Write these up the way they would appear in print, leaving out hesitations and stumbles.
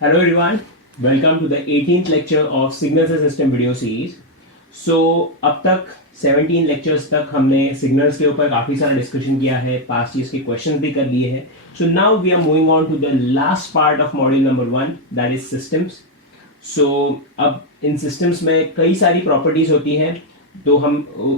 Hello everyone, welcome to the 18th lecture of Signals and System video series. So अब तक 17 lectures तक हमने signals के ऊपर काफ़ी सारा डिस्कशन किया है, पास्ट ईयर्स के क्वेश्चंस भी कर लिए हैं. So now we are moving on to the last part of module number 1, that is systems. So अब इन सिस्टम्स में कई सारी प्रॉपर्टीज होती हैं, तो हम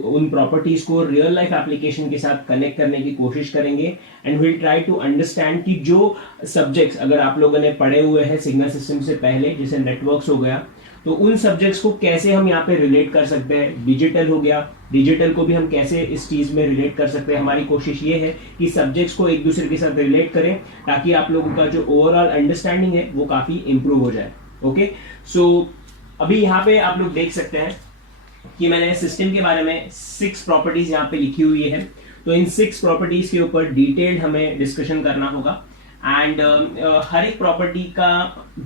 उन प्रॉपर्टीज को रियल लाइफ एप्लीकेशन के साथ कनेक्ट करने की कोशिश करेंगे and will try to understand कि जो सब्जेक्ट्स अगर आप लोगों ने पढ़े हुए हैं सिग्नल सिस्टम से पहले, जैसे नेटवर्क्स हो गया, तो उन सब्जेक्ट्स को कैसे हम यहाँ पे रिलेट कर सकते हैं. डिजिटल हो गया, डिजिटल को भी हम कैसे इस चीज में रिलेट कर सकते हैं. हमारी कोशिश ये है कि सब्जेक्ट्स को एक दूसरे के साथ रिलेट करें ताकि आप लोगों का जो ओवरऑल अंडरस्टैंडिंग है वो काफी इंप्रूव हो जाए. ओके, सो अभी यहाँ पे आप लोग देख सकते हैं कि मैंने सिस्टम के बारे में 6 प्रॉपर्टीज यहाँ पे लिखी हुई है. तो इन 6 प्रॉपर्टीज के ऊपर डिटेल्ड हमें डिस्कशन करना होगा एंड हर एक प्रॉपर्टी का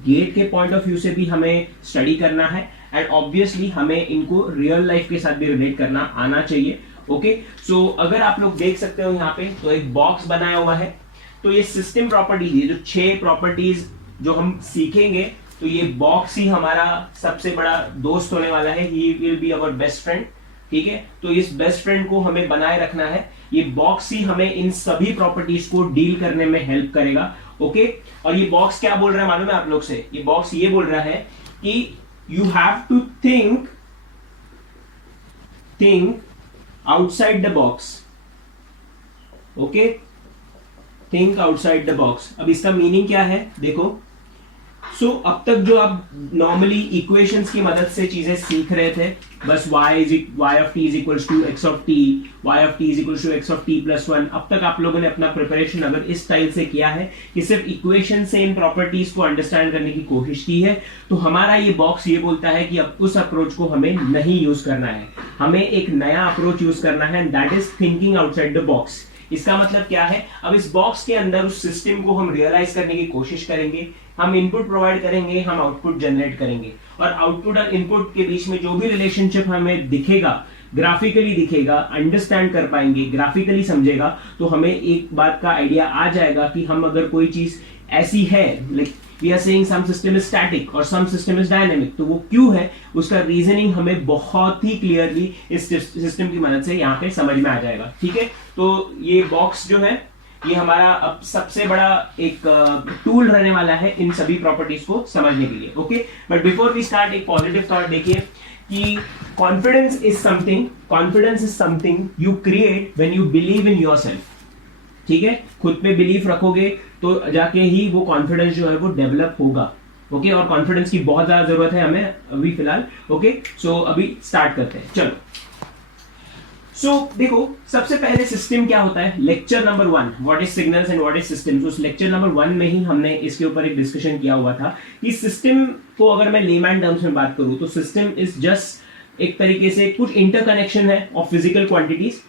गेट के पॉइंट ऑफ व्यू से भी हमें स्टडी करना है एंड ऑब्वियसली हमें इनको रियल लाइफ के साथ भी रिलेट करना आना चाहिए. ओके, सो अगर आप लोग देख सकते हो यहाँ पे तो एक बॉक्स बनाया हुआ है. तो ये सिस्टम प्रॉपर्टीज, ये जो 6 प्रॉपर्टीज जो हम सीखेंगे, तो ये बॉक्स ही हमारा सबसे बड़ा दोस्त होने वाला है. He will be our best friend. ठीक है, तो इस बेस्ट फ्रेंड को हमें बनाए रखना है. ये बॉक्स ही हमें इन सभी प्रॉपर्टीज को डील करने में हेल्प करेगा. ओके, और ये बॉक्स क्या बोल रहा है मालूम है आप लोग से? ये बॉक्स ये बोल रहा है कि you have to think outside the box. Okay, think outside the box. अब इसका मीनिंग क्या है देखो. सो अब तक जो आप नॉर्मली इक्वेशंस की मदद से चीजें सीख रहे थे, बस y of t is equals to x of t, y of t is equals to x of t plus 1. अब तक आप लोगों ने अपना प्रिपरेशन अगर इस स्टाइल से किया है कि सिर्फ इक्वेशन से इन प्रॉपर्टीज को अंडरस्टैंड करने की कोशिश की है, तो हमारा ये बॉक्स ये बोलता है कि अब उस अप्रोच को हमें नहीं यूज करना है. हमें एक नया अप्रोच यूज करना है, that is thinking outside the box. इसका मतलब क्या है? अब इस बॉक्स के अंदर उस सिस्टम को हम रियलाइज करने की कोशिश करेंगे. हम इनपुट प्रोवाइड करेंगे, हम आउटपुट जनरेट करेंगे, और आउटपुट और इनपुट के बीच में जो भी रिलेशनशिप हमें दिखेगा, ग्राफिकली दिखेगा, अंडरस्टैंड कर पाएंगे, ग्राफिकली समझेगा, तो हमें एक बात का आइडिया आ जाएगा कि हम अगर कोई चीज ऐसी है, like we are saying some system is static और सम सिस्टम इज डायनेमिक, तो वो क्यों है उसका रीजनिंग हमें बहुत ही क्लियरली इस सिस्टम की मदद से यहाँ पे समझ में आ जाएगा. ठीक है, तो ये बॉक्स जो है ये हमारा अब सबसे बड़ा एक टूल रहने वाला है इन सभी प्रॉपर्टीज को समझने के लिए. Okay, but before we start एक पॉजिटिव थॉट देखिए कि confidence is something you create when you believe in yourself. ठीक है, खुद पे बिलीफ रखोगे तो जाके ही वो कॉन्फिडेंस जो है वो डेवलप होगा. ओके, और कॉन्फिडेंस की बहुत ज्यादा जरूरत है हमें अभी फिलहाल. ओके, सो अभी स्टार्ट करते हैं. चलो, सो देखो सबसे पहले सिस्टम क्या होता है. Lecture number 1, what is signals and what is systems. उस लेक्चर नंबर 1 में ही हमने इसके ऊपर एक डिस्कशन किया हुआ था कि सिस्टम को अगर मैं लेमैन टर्म्स में बात करूं तो सिस्टम इज जस्ट एक तरीके से कुछ इंटरकनेक्शन है ऑफ फिजिकल क्वांटिटीज,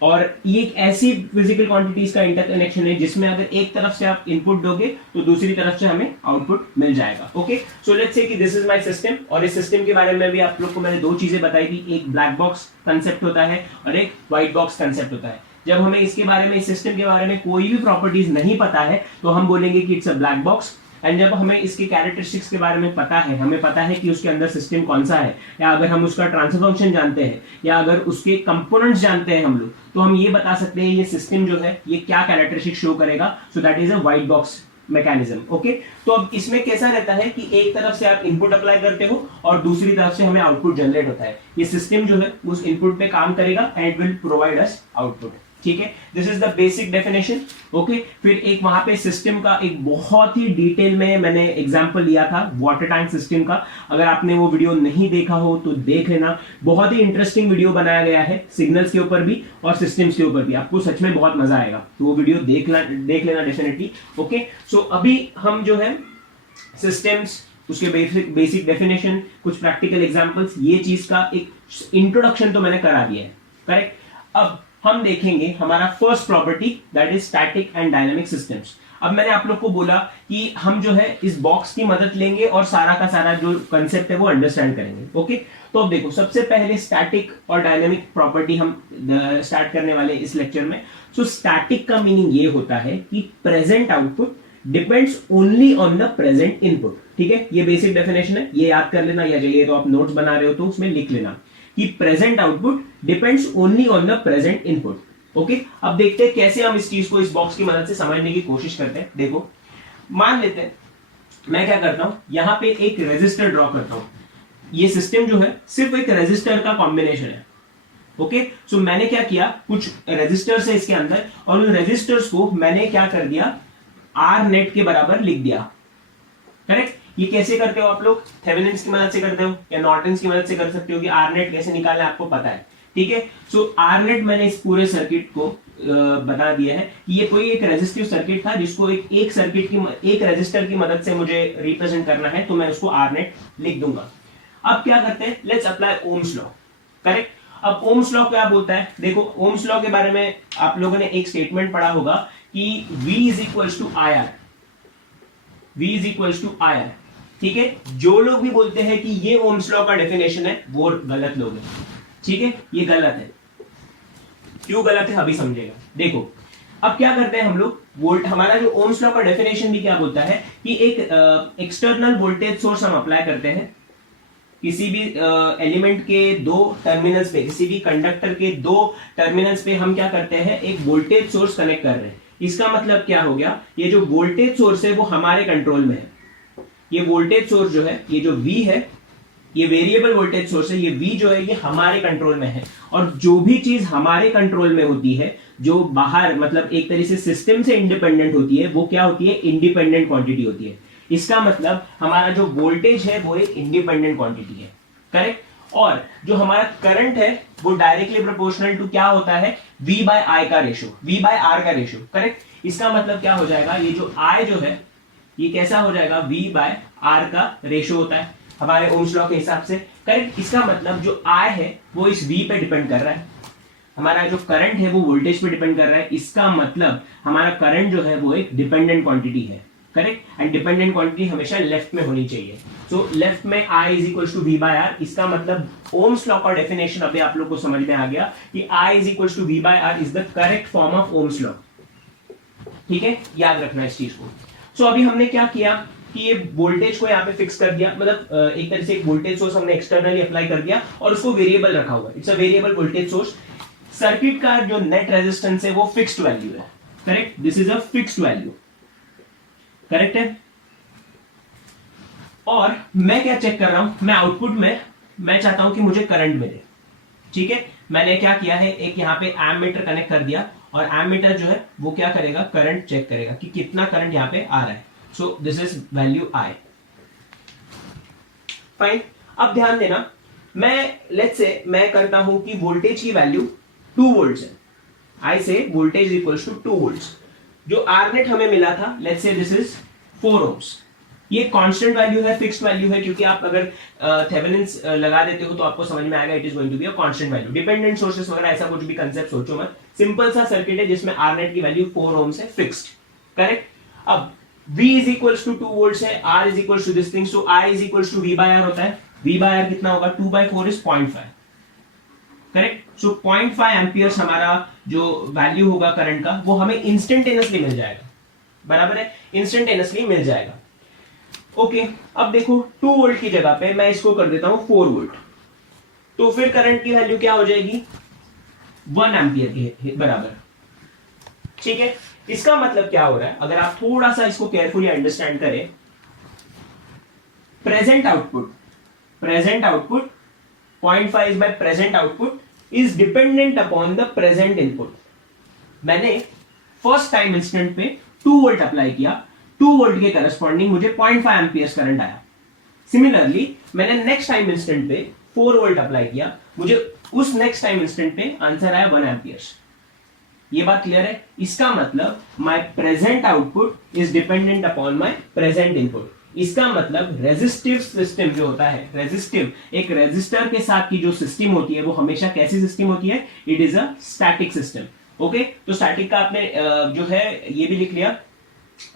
और ये एक ऐसी फिजिकल क्वांटिटीज का इंटरकनेक्शन है जिसमें अगर एक तरफ से आप इनपुट दोगे तो दूसरी तरफ से हमें आउटपुट मिल जाएगा. ओके, सो लेट्स से कि दिस इज माय सिस्टम, और इस सिस्टम के बारे में भी आप लोग को मैंने 2 चीजें बताई थी. एक ब्लैक बॉक्स कंसेप्ट होता है और एक व्हाइट बॉक्स कंसेप्ट होता है. जब हमें इसके बारे में, इस सिस्टम के बारे में कोई भी प्रॉपर्टीज नहीं पता है तो हम बोलेंगे कि it's a black box. And जब हमें इसके कैरेक्टरिस्टिक्स के बारे में पता है, हमें पता है कि उसके अंदर सिस्टम कौन सा है, या अगर हम उसका ट्रांसफर फंक्शन जानते हैं, या अगर उसके कंपोनेंट्स जानते हैं हम लोग, तो हम ये बता सकते हैं ये सिस्टम जो है ये क्या कैरेक्टरिस्टिक शो करेगा. So that is a white box mechanism. Okay, तो अब इसमें कैसा रहता है कि एक तरफ से आप इनपुट अप्लाई करते हो और दूसरी तरफ से हमें आउटपुट जनरेट होता है. ये सिस्टम जो है उस इनपुट पे काम करेगा and will provide us output. ठीक है, this is the basic definition. Okay, फिर एक वहां पे सिस्टम का एक बहुत ही डिटेल में मैंने एग्जांपल लिया था वाटर टैंक सिस्टम का. अगर आपने वो वीडियो नहीं देखा हो तो देख लेना. बहुत ही इंटरेस्टिंग वीडियो बनाया गया है सिग्नल्स के ऊपर भी और सिस्टम्स के ऊपर भी. आपको सच में बहुत मजा आएगा, तो वो वीडियो देख लेना डेफिनेटली. ओके, सो अभी हम जो है सिस्टम्स, उसके बेसिक डेफिनेशन, कुछ प्रैक्टिकल एग्जांपल्स, ये चीज का एक इंट्रोडक्शन तो मैंने करा दिया है. करेक्ट. अब हम देखेंगे हमारा first property, that is static and dynamic systems. अब मैंने आप लोग को बोला कि हम जो है इस बॉक्स की मदद लेंगे और सारा का सारा जो कंसेप्ट है वो अंडरस्टैंड करेंगे. ओके, तो अब देखो सबसे पहले स्टैटिक और डायनामिक प्रॉपर्टी हम स्टार्ट करने वाले इस लेक्चर में. सो स्टैटिक का मीनिंग ये होता है कि present output depends only on the present input. ठीक है, ये बेसिक डेफिनेशन है, ये याद कर लेना, या चलिए तो आप नोट्स बना रहे हो तो उसमें लिख लेना कि present output depends only on the present input. Okay, अब देखते हैं कैसे हम इस चीज को इस बॉक्स की मदद से समझने की कोशिश करते हैं। देखो, मान लेते हैं मैं क्या करता हूं, यहां पे एक रेजिस्टर ड्रॉ करता हूं। ये सिस्टम जो है सिर्फ एक रेजिस्टर का कॉम्बिनेशन है। ओके, सो मैंने क्या किया, कुछ रेजिस्टर्स है इसके अंदर, और उन रेजिस्टर्स को मैंने क्या कर दिया, आर नेट के बराबर लिख दिया। करेक्ट, ये कैसे करते हो आप लोग, थेवेनिन्स की मदद से करते हो या नॉर्टन्स की मदद से कर सकते हो कि आर नेट कैसे निकालना है आपको पता है। ठीक है, सो आर नेट मैंने इस पूरे सर्किट को बता दिया है कि ये कोई एक रेजिस्टिव सर्किट था जिसको एक सर्किट की एक रेजिस्टर की मदद से मुझे रिप्रेजेंट करना है, तो मैं उसको आर नेट लिख दूंगा। अब क्या करते हैं, let's apply Ohm's law. Correct, अब ओम्स लॉ क्या बोलता है, देखो ओम्स लॉ के बारे में आप लोगों ने एक स्टेटमेंट पढ़ा होगा कि V is equals to I R, V is equals to I R. ठीक है, जो लोग भी बोलते हैं कि ये ओम्स लॉ का डेफिनेशन है वो गलत लोग हैं। ठीक है, ये गलत है। क्यों गलत है अभी समझेगा। देखो, अब क्या करते हैं हम लोग, वोल्ट, हमारा जो ओम्स लॉ का डेफिनेशन भी क्या बोलता है कि एक एक्सटर्नल वोल्टेज सोर्स हम अप्लाई करते हैं किसी भी एलिमेंट के दो टर्मिनल्स पे, किसी भी कंडक्टर के दो टर्मिनल्स पे हम क्या करते हैं, एक वोल्टेज सोर्स कनेक्ट कर रहे हैं। इसका मतलब क्या हो गया, ये जो वोल्टेज सोर्स है वो हमारे कंट्रोल में है। ये वोल्टेज सोर्स जो है, ये जो V है, ये वेरिएबल वोल्टेज सोर्स है, ये V जो है ये हमारे कंट्रोल में है। और जो भी चीज हमारे कंट्रोल में होती है, जो बाहर मतलब एक तरीके से सिस्टम से इंडिपेंडेंट होती है, वो क्या होती है, इंडिपेंडेंट क्वांटिटी होती है। इसका मतलब हमारा जो वोल्टेज है वो एक इंडिपेंडेंट क्वांटिटी है। करेक्ट, और जो हमारा करंट है वो डायरेक्टली प्रोपोर्शनल टू क्या होता है, V बाय I का रेशियो, V बाय R का रेशियो। करेक्ट, इसका मतलब क्या हो जाएगा, ये जो I जो है ये कैसा हो जाएगा, V बाय R का रेशियो होता है हमारे ओम्स लॉ के हिसाब से। करेक्ट, इसका मतलब जो I है वो इस V पे डिपेंड कर रहा है, हमारा जो करंट है वो वोल्टेज पे डिपेंड कर रहा है। इसका मतलब हमारा करंट जो है वो एक डिपेंडेंट क्वांटिटी है। करेक्ट, एंड डिपेंडेंट क्वांटिटी हमेशा लेफ्ट में होनी चाहिए। सो लेफ्ट में I is equals to V by R। इसका मतलब ओम्स लॉ का डेफिनेशन अभी आप लोग को समझ में आ गया कि I is equals to V by R is the correct form of Ohm's law. ठीक है, याद रखना इस चीज को। सो अभी हमने क्या किया कि ये वोल्टेज को यहाँ पे फिक्स कर दिया, मतलब एक तरह से एक वोल्टेज सोर्स हमने एक्सटर्नली अप्लाई कर दिया और उसको वेरिएबल रखा हुआ है। It's a variable voltage source. Circuit का जो नेट रेजिस्टेंस है वो फिक्स्ड वैल्यू है। Correct, this is a fixed value. Correct है, और मैं क्या चेक कर रहा हूं, मैं आउटपुट में मैं चाहता हूं कि मुझे करंट मिले। ठीक है, मैंने क्या किया है, एक यहां पे एमीटर कनेक्ट कर दिया, और एमीटर जो है वो क्या करेगा, करंट चेक करेगा कि कितना करंट यहां पे आ रहा है। So this is value I। Fine, अब ध्यान देना, मैं लेट्स से मैं करता हूं कि वोल्टेज की वैल्यू 2 वोल्ट्स है। I से वोल्टेज इक्वल्स टू 2 वोल्ट्स। जो आर नेट हमें मिला था, let's say this is 4 ohms. ये कांस्टेंट वैल्यू है, फिक्स्ड वैल्यू है, क्योंकि आप अगर थेवेनिन्स लगा देते हो तो आपको समझ में आएगा it is going to be a constant value. Dependent sources वगैरह ऐसा कुछ भी कंसेप्ट सोचो मत, सिंपल सा सर्किट है जिसमें आर नेट की वैल्यू 4 ओम्स है, फिक्स्ड। करेक्ट, अब V is equals to 2 volts है, R is equals to this thing, so I is equals to V by R होता है। V बाय R कितना होगा, 2 by 4 is 0.5। Correct, so 0.5 amperes हमारा जो value होगा करंट का वो हमें इंस्टेंटेनियसली मिल जाएगा। बराबर है, इंस्टेंटेनियसली मिल जाएगा। ओके, अब देखो 2 वोल्ट की जगह पे मैं इसको कर देता हूं 4 वोल्ट, तो फिर करंट की वैल्यू क्या हो जाएगी, 1 एम्पियर के बराबर। ठीक है, इसका मतलब क्या हो रहा है, अगर आप थोड़ा सा इसको केयरफुली अंडरस्टैंड करें, present output 0.5 is my present output is dependent upon the present input। मैंने फर्स्ट टाइम इंस्टेंट पे 2 वोल्ट अप्लाई किया, 2 वोल्ट के करस्पॉन्डिंग मुझे 0.5 एम्पियर्स करंट आया। सिमिलरली मैंने नेक्स्ट टाइम इंस्टेंट पे 4 वोल्ट अप्लाई किया, मुझे उस नेक्स्ट टाइम इंस्टेंट पे आंसर आया 1 एम्पियर्स। ये बात क्लियर है, इसका मतलब my present output is dependent upon my present input. इसका मतलब रेजिस्टिव सिस्टम जो होता है, रेजिस्टिव एक रेजिस्टर के साथ की जो सिस्टम होती है वो हमेशा कैसी सिस्टम होती है, it is a static system. Okay, तो स्टैटिक का आपने जो है ये भी लिख लिया,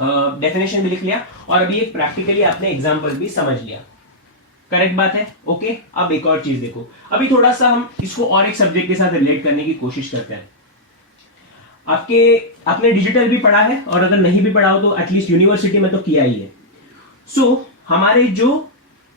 डेफिनेशन भी लिख लिया, और अभी एक प्रैक्टिकली आपने एग्जांपल भी समझ लिया। करेक्ट बात है। ओके, अब एक और चीज देखो, अभी थोड़ा सा हम इसको और एक सब्जेक्ट के साथ रिलेट करने की कोशिश करते हैं। आपके आपने डिजिटल भी पढ़ा है, और अगर नहीं भी पढ़ा हो तो एटलीस्ट यूनिवर्सिटी में तो किया ही है। सो हमारे जो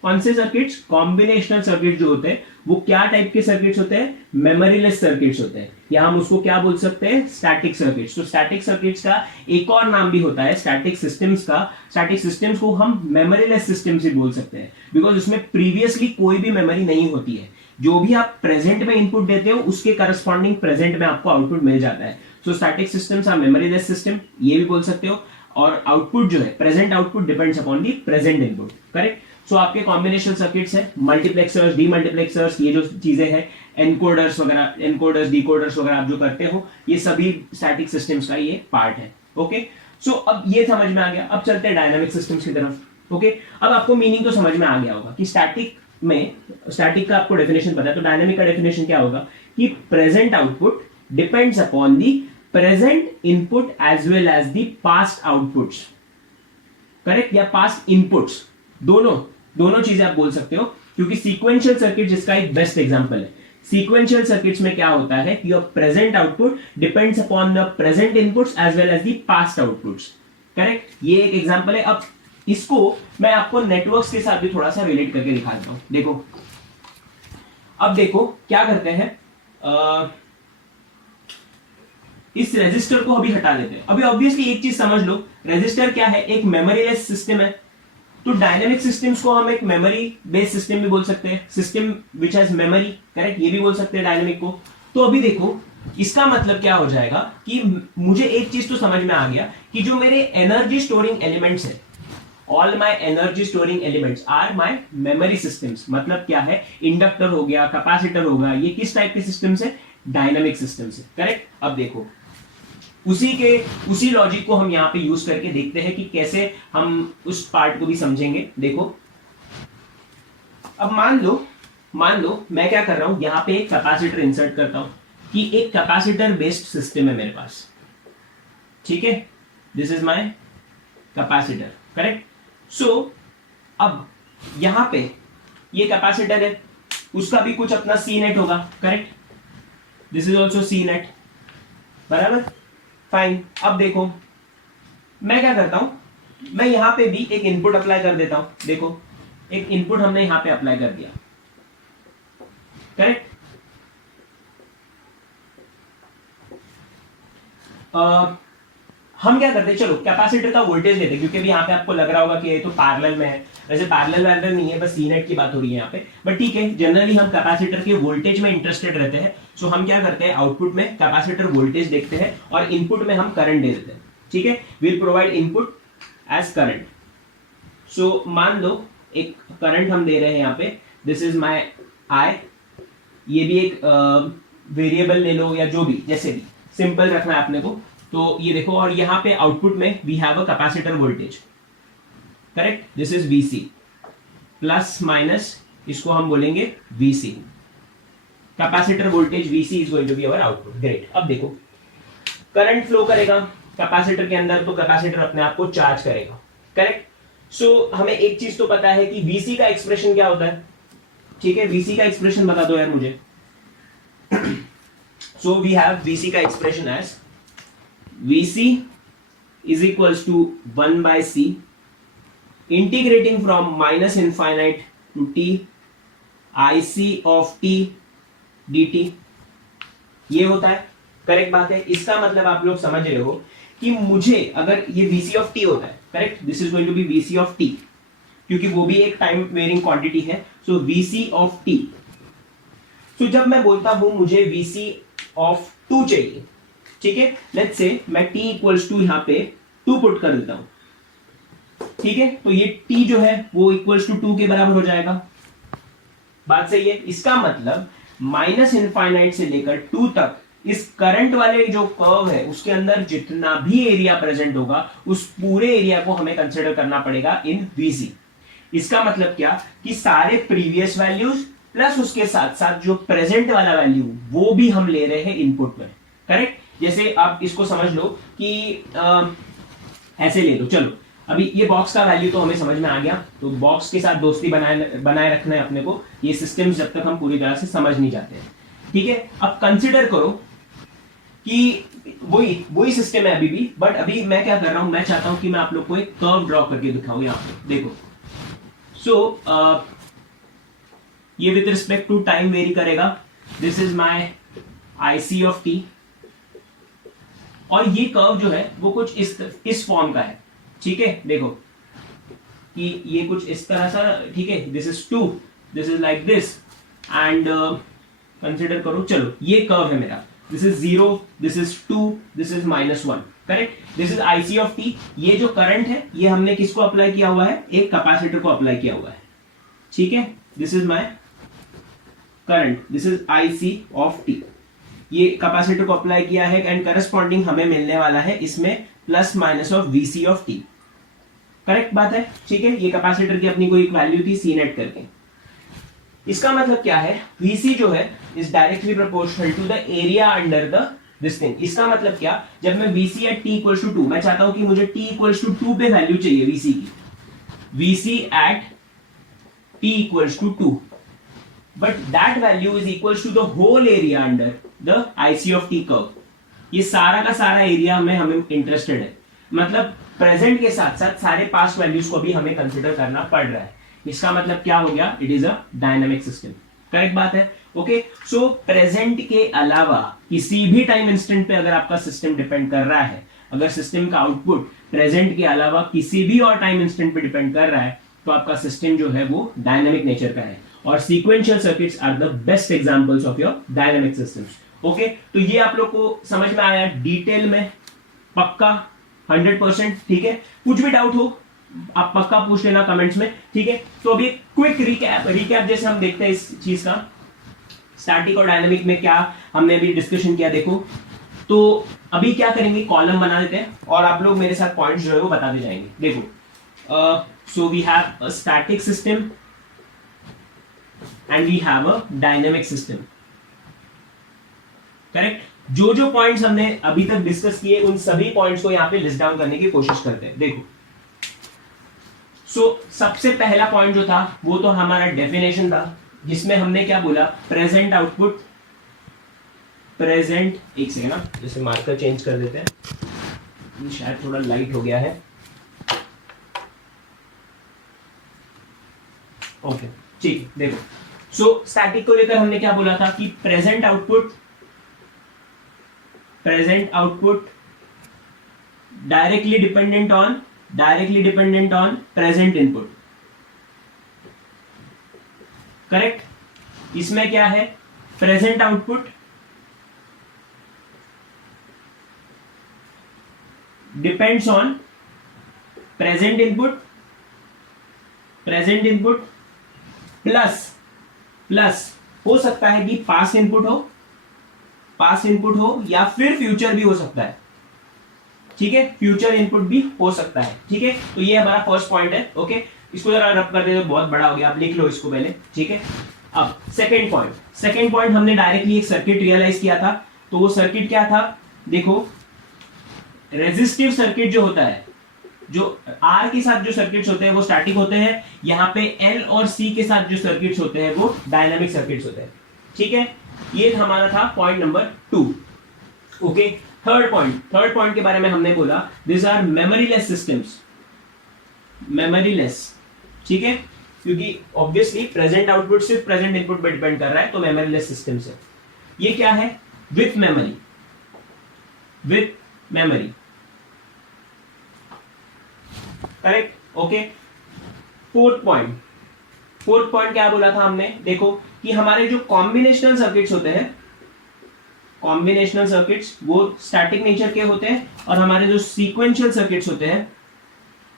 कौन से सर्किट्स, कॉम्बिनेशनल सर्किट जो होते हैं, वो क्या टाइप के सर्किट्स होते हैं, मेमोरीलेस सर्किट्स होते हैं, या हम उसको क्या बोल सकते हैं, स्टैटिक सर्किट्स। तो स्टैटिक सर्किट्स का एक और नाम भी होता है स्टैटिक सिस्टम्स का। स्टैटिक सिस्टम्स को हम मेमोरीलेस सिस्टम्स भी बोल सकते हैं, बिकॉज उसमें प्रीवियसली कोई भी मेमोरी नहीं होती है। जो भी आप प्रेजेंट में इनपुट देते हो उसके करस्पॉन्डिंग प्रेजेंट में आपको आउटपुट मिल जाता है। So static systems are memoryless system, ये भी बोल सकते हो। और आउटपुट जो है, present output depends upon the present input, correct. So आपके कॉम्बिनेशन सर्किट्स है, मल्टीप्लेक्सर्स, डीमल्टीप्लेक्सर्स, ये जो चीजें हैं, एनकोडर्स वगैरह, एनकोडर्स डिकोडर्स वगैरह आप जो करते हो, ये सभी स्टैटिक सिस्टम्स का ये पार्ट है। ओके, सो अब ये समझ में आ गया। अब चलते हैं डायनामिक सिस्टम्स की तरफ। ओके, अब आपको मीनिंग तो समझ में आ गया होगा कि स्टैटिक में, स्टैटिक का आपको डेफिनेशन पता है, तो डायनामिक का डेफिनेशन क्या होगा कि present output depends upon the present input as well as the past outputs, correct, या पास्ट इनपुट्स, दोनों चीजें आप बोल सकते हो, क्योंकि सीक्वेंशियल सर्किट जिसका एक बेस्ट एग्जांपल है। सीक्वेंशियल सर्किट्स में क्या होता है कि your present output depends upon the present inputs as well as the past outputs, correct. ये एक एग्जांपल है। अब इसको मैं आपको नेटवर्क्स के साथ भी थोड़ा सा रिलेट करके दिखा देता हूं। देखो, अब देखो क्या करते हैं, इस रेजिस्टर को अभी हटा देते हैं। अभी ऑब्वियसली एक चीज समझ लो, रेजिस्टर क्या है, एक मेमोरीलेस सिस्टम है। तो डायनेमिक सिस्टम्स को हम एक मेमोरी बेस्ड सिस्टम भी बोल सकते हैं, system which has memory, correct, ये भी बोल सकते हैं डायनेमिक को। तो अभी देखो इसका मतलब क्या हो जाएगा कि मुझे एक चीज तो समझ में आ गया कि जो मेरे एनर्जी स्टोरिंग एलिमेंट्स है, all my energy storing elements are my memory systems. मतलब क्या है, इंडक्टर हो गया, कैपेसिटर हो गया, ये किस टाइप के सिस्टम्स है, डायनेमिक सिस्टम्स है, करेक्ट। अब देखो उसी लॉजिक को हम यहां पे यूज करके देखते हैं कि कैसे हम उस पार्ट को भी समझेंगे। देखो, अब मान लो मैं क्या कर रहा हूं, यहां पे एक कैपेसिटर इंसर्ट करता हूं कि एक कैपेसिटर बेस्ड सिस्टम है मेरे पास, ठीक है, this is my capacitor, correct. So अब यहां पे ये कैपेसिटर है, उसका भी कुछ अपना सी नेट होगा, correct, this is also see net, बराबर, फाइन। अब देखो मैं क्या करता हूं, मैं यहां पे भी एक इनपुट अप्लाई कर देता हूं। देखो एक इनपुट हमने यहां पे अप्लाई कर दिया, करेक्ट। हम क्या करते हैं, चलो कैपेसिटर का वोल्टेज लेते हैं, क्योंकि अभी यहां पे आपको लग रहा होगा कि ये तो पैरेलल में है। वैसे पैरेलल नहीं है, बस सी नेट की बात हो रही है यहाँ पे, बट ठीक है, जनरली हम कैपेसिटर के वोल्टेज में इंटरेस्टेड रहते हैं। सो हम क्या करते हैं, आउटपुट में कैपेसिटर वोल्टेज देखते हैं और इनपुट में हम करंट दे देते हैं, ठीक है, will provide input as current. So मान लो एक करंट हम दे रहे हैं यहाँ पे, दिस इज माई आई, ये भी एक वेरिएबल ले लो या जो भी, जैसे भी सिंपल रखना है अपने को। तो ये देखो, और यहां पे आउटपुट में we have a capacitor voltage, correct, this is VC, plus minus इसको हम बोलेंगे VC, capacitor voltage VC is going to be our output, great. अब देखो करंट फ्लो करेगा कैपेसिटर के अंदर, तो कैपेसिटर अपने आप को चार्ज करेगा, करेक्ट। सो हमें एक चीज तो पता है कि वीसी का एक्सप्रेशन क्या होता है, ठीक है, वीसी का एक्सप्रेशन बता दो यार मुझे। सो वी हैव वीसी का expression as Vc is equals to 1 by C integrating from minus infinite to t IC of t dt, ये होता है, करेक्ट बात है। इसका मतलब आप लोग समझ रहे हो कि मुझे अगर ये Vc of t होता है, correct, this is going to be Vc of t, क्योंकि वो भी एक टाइम वेरिंग क्वांटिटी है। सो Vc of t, तो जब मैं बोलता हूं मुझे Vc of 2 चाहिए, ठीक है, लेट्स से मैं t इक्वल्स टू यहां पे 2 पुट कर देता हूं, ठीक है, तो ये t जो है वो इक्वल्स टू 2 के बराबर हो जाएगा, बात सही है। इसका मतलब माइनस इनफाइनाइट से लेकर 2 तक इस करंट वाले जो कर्व है उसके अंदर जितना भी एरिया प्रेजेंट होगा उस पूरे एरिया को हमें कंसिडर करना पड़ेगा इन Vc। इसका मतलब क्या कि सारे प्रीवियस वैल्यूज प्लस उसके साथ साथ जो प्रेजेंट वाला वैल्यू वो भी हम ले रहे हैं इनपुट में, करेक्ट। जैसे आप इसको समझ लो कि ऐसे ले लो, चलो अभी ये बॉक्स का वैल्यू तो हमें समझ में आ गया, तो बॉक्स के साथ दोस्ती बनाए रखना है अपने को, ये सिस्टम्स जब तक हम पूरी तरह से समझ नहीं जाते हैं, ठीक है। अब कंसिडर करो कि वही वही सिस्टम है अभी भी, बट अभी मैं क्या कर रहा हूं, मैं चाहता हूं कि मैं आप लोग को एक कर्व ड्रॉ करके दिखाऊं यहां पे, देखो। सो ये with respect to time vary करेगा। This is my IC of T, और ये कर्व जो है वो कुछ इस फॉर्म का है, ठीक है। देखो कि ये कुछ इस तरह सा, ठीक है। This is 2, this is like this, and consider करो, चलो ये कर्व है मेरा, this is 0, this is 2, this is -1, correct. This is IC of T. ये जो करंट है ये हमने किसको अप्लाई किया हुआ है, एक कैपेसिटर को अप्लाई किया हुआ है, ठीक है। This is my current, this is IC of T, ये कैपेसिटर को अप्लाई किया है, एंड करस्पॉन्डिंग हमें मिलने वाला है इसमें plus minus of VC of T, correct बात है, ठीक है। ये कैपेसिटर की अपनी कोई एक वैल्यू थी सी नेट करके। इसका मतलब क्या है, Vc जो है is directly proportional to the area under the this thing. इसका मतलब क्या, जब मैं Vc at t equals to 2, मैं चाहता हूं कि मुझे t इक्वल्स टू 2 पे वैल्यू चाहिए Vc की, Vc at t equals to 2, but that value is equals to the whole area under the IC of t curve. ये सारा का सारा एरिया में हमें इंटरेस्टेड है, मतलब प्रेजेंट के साथ साथ सारे पास्ट वैल्यूज को भी हमें कंसिडर करना पड़ रहा है। इसका मतलब क्या हो गया, it is a dynamic system, correct बात है, ओके। सो प्रेजेंट के अलावा किसी भी टाइम इंस्टेंट पे अगर आपका सिस्टम डिपेंड कर रहा है, अगर सिस्टम का आउटपुट प्रेजेंट के अलावा किसी भी और टाइम इंस्टेंट पे डिपेंड कर रहा है, तो आपका सिस्टम जो है वो डायनामिक नेचर का है, और sequential circuits are the best examples of your dynamic systems, okay. तो ये आप लोग को समझ में आया डिटेल में, पक्का 100%, ठीक है। कुछ भी डाउट हो आप पक्का पूछ लेना कमेंट्स में, ठीक है। तो अभी क्विक रिकैप जैसे हम देखते हैं इस चीज का, स्टैटिक और डायनामिक में क्या हमने अभी डिस्कशन किया, देखो। तो अभी क्या करेंगे, कॉलम बना देते हैं और आप लोग मेरे साथ पॉइंट्स जो है वो बताते जाएंगे, देखो। So we have a static system and we have a dynamic system, correct. जो जो पॉइंट्स हमने अभी तक डिस्कस किए उन सभी पॉइंट्स को यहां पे लिस्ट डाउन करने की कोशिश करते हैं, देखो। सबसे पहला पॉइंट जो था वो तो हमारा डेफिनेशन था, जिसमें हमने क्या बोला, प्रेजेंट आउटपुट, प्रेजेंट, एक सेकेंड ना, जैसे मार्कर चेंज कर देते हैं, ये शायद थोड़ा लाइट हो गया है, ओके, ठीक, देखो। स्टैटिक को लेकर हमने क्या बोला था कि present output directly dependent on present input, correct. इसमें क्या है, present output depends on present input plus हो सकता है कि पास्ट इनपुट हो या फिर फ्यूचर भी हो सकता है, ठीक है, फ्यूचर इनपुट भी हो सकता है, ठीक है। तो ये हमारा फर्स्ट पॉइंट है, ओके। इसको जरा रब कर दे तो बहुत बड़ा हो गया, आप लिख लो इसको पहले, ठीक है। अब सेकंड पॉइंट हमने डायरेक्टली एक सर्किट रियलाइज किया था, तो वो सर्किट क्या था, देखो। रेजिस्टिव सर्किट जो होता है, जो आर के साथ जो सर्किट्स होते हैं वो स्टैटिक होते हैं, यहाँ पे एल और सी के साथ जो सर्किट्स होते हैं वो डायनामिक सर्किट्स होते हैं, ठीक है। ये हमारा था point number 2, okay. Third point के बारे में हमने बोला, दिस आर मेमोरीलेस सिस्टम्स, ठीक है, क्योंकि ऑब्वियसली प्रेजेंट आउटपुट सिर्फ प्रेजेंट इनपुट पे डिपेंड कर रहा है, तो मेमोरीलेस सिस्टम्स है। ये क्या है, with memory, correct, okay. Fourth point क्या बोला था हमने, देखो कि हमारे जो कॉम्बिनेशनल सर्किट्स होते हैं, वो स्टैटिक नेचर के होते हैं, और हमारे जो सीक्वेंशियल सर्किट्स होते हैं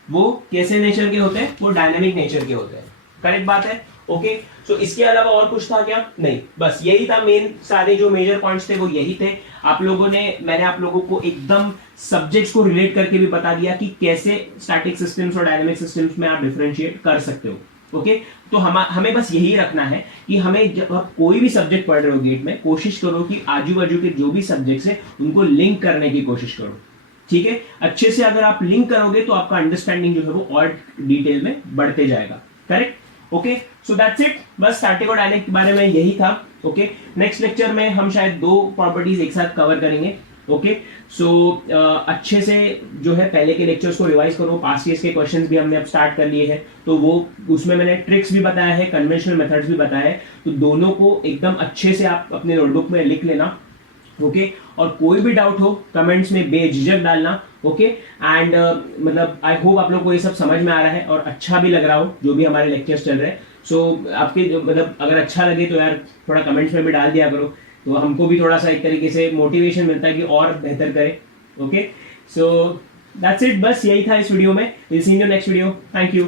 वो कैसे नेचर के होते हैं, वो डायनामिक नेचर के होते हैं, करेक्ट बात है, ओके। सो इसके अलावा और कुछ था क्या, नहीं, बस यही था मेन, सारे जो मेजर पॉइंट्स थे वो यही थे। मैंने आप लोगों को एकदम सब्जेक्ट्स को रिलेट करके भी बता दिया कि कैसे स्टैटिक सिस्टम्स और डायनामिक सिस्टम्स में आप डिफरेंशिएट कर सकते हो, ओके। तो हमें बस यही रखना है कि हमें जब आप कोई भी सब्जेक्ट पढ़ रहे हो गेट में, कोशिश करो कि आजू बाजू के जो भी सब्जेक्ट्स है उनको लिंक करने की कोशिश करो, ठीक है। अच्छे से अगर आप लिंक करोगे तो आपका अंडरस्टैंडिंग जो है वो और डिटेल में बढ़ते जाएगा, correct, okay. So that's it, बस स्टैटिक और डायनामिक के बारे में यही था, ओके। नेक्स्ट लेक्चर में हम शायद 2 प्रॉपर्टीज एक साथ कवर करेंगे, ओके सो अच्छे से जो है पहले के लेक्चर्स को रिवाइज करो, पास्ट ईयर्स के क्वेश्चंस भी हमने अब स्टार्ट कर लिए हैं, तो वो उसमें मैंने ट्रिक्स भी बताया है, कन्वेंशनल मेथड्स भी बताया है, तो दोनों को एकदम अच्छे से आप अपने नोटबुक में लिख लेना। ओके और कोई भी डाउट हो कमेंट्स में बेझिझक डालना। ओके एंड मतलब आई होप आप लोग को ये सब समझ में आ रहा है और अच्छा भी लग रहा हो जो भी हमारे लेक्चर्स चल रहे हैं। सो आपके मतलब अगर अच्छा लगे तो यार थोड़ा कमेंट्स में भी डाल दिया करो, तो हमको भी थोड़ा सा एक तरीके से मोटिवेशन मिलता है कि और बेहतर करें। ओके सो दैट्स इट, बस यही था इस वीडियो में। Will see you next video. Thank you.